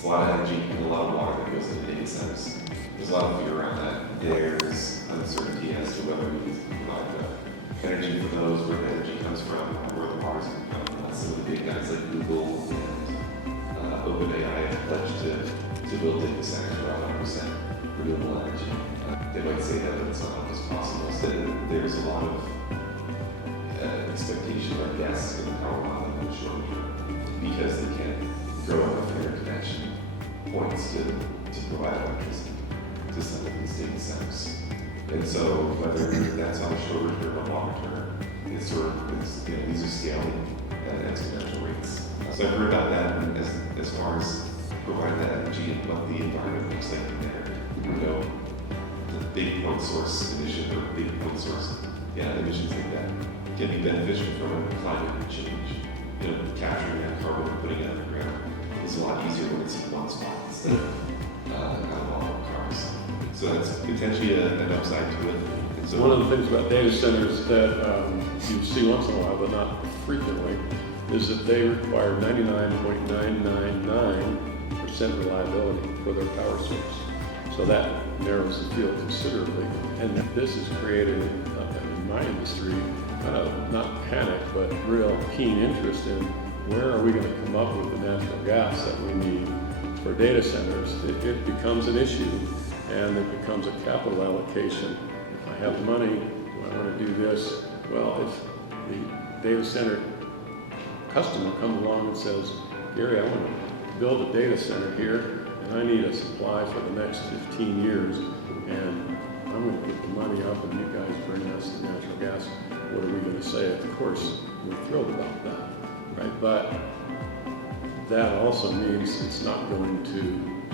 It's a lot of energy and a lot of water that goes into data centers. There's a lot of fear around that. There's uncertainty as to whether we can provide the energy for those, where the energy comes from, where the water's going to come from. Some of the big guys like Google and OpenAI have pledged to build data centers around 100% renewable energy. They might say that, but it's not always possible. So there's a lot of expectation, I guess, in the power line in the short term, because they can't grow enough interconnection points to provide electricity to some of these data centers. And so whether that's on the shorter term or longer term, these are scaling at exponential rates. So I've heard about that as far as providing that energy and what the environment looks like in there. The big point source emission or big point source emissions like that can be beneficial from a climate change. Capturing that carbon and putting it underground is a lot easier when it's in one spot instead of out of all our cars. So that's potentially an upside to it. And so one of the things about data centers that you see once in a while, but not frequently, is that they require 99.999% reliability for their power source. So that narrows the field considerably. And this has created, in my industry, not panic, but real keen interest in where are we going to come up with the natural gas that we need for data centers. It becomes an issue, and it becomes a capital allocation. If I have money, do I want to do this? Well, if the data center customer comes along and says, Gary, I want to build a data center here, and I need a supply for the next 15 years, and I'm going to put the money up and you guys bring us the natural gas. What are we going to say? Of course, we're thrilled about that, right? But that also means it's not going to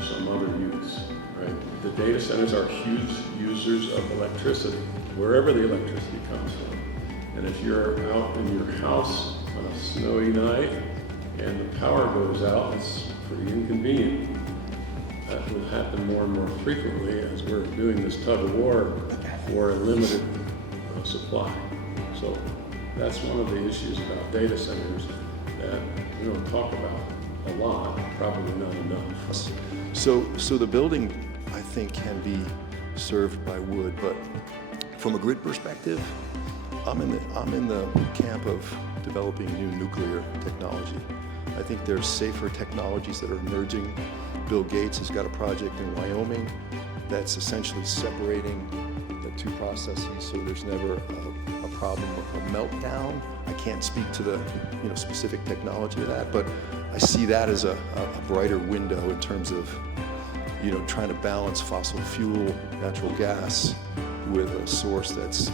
some other use, right? The data centers are huge users of electricity, wherever the electricity comes from. And if you're out in your house on a snowy night and the power goes out, it's pretty inconvenient. That will happen more and more frequently as we're doing this tug of war for a limited supply. So that's one of the issues about data centers that we don't talk about a lot, probably not enough. So the building, I think, can be served by wood, but from a grid perspective, I'm in the camp of developing new nuclear technology. I think there's safer technologies that are emerging. Bill Gates has got a project in Wyoming that's essentially separating the two processes so there's never a problem of a meltdown. I can't speak to the specific technology of that, but I see that as a brighter window in terms of trying to balance fossil fuel, natural gas, with a source that's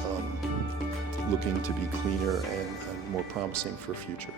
looking to be cleaner and more promising for the future.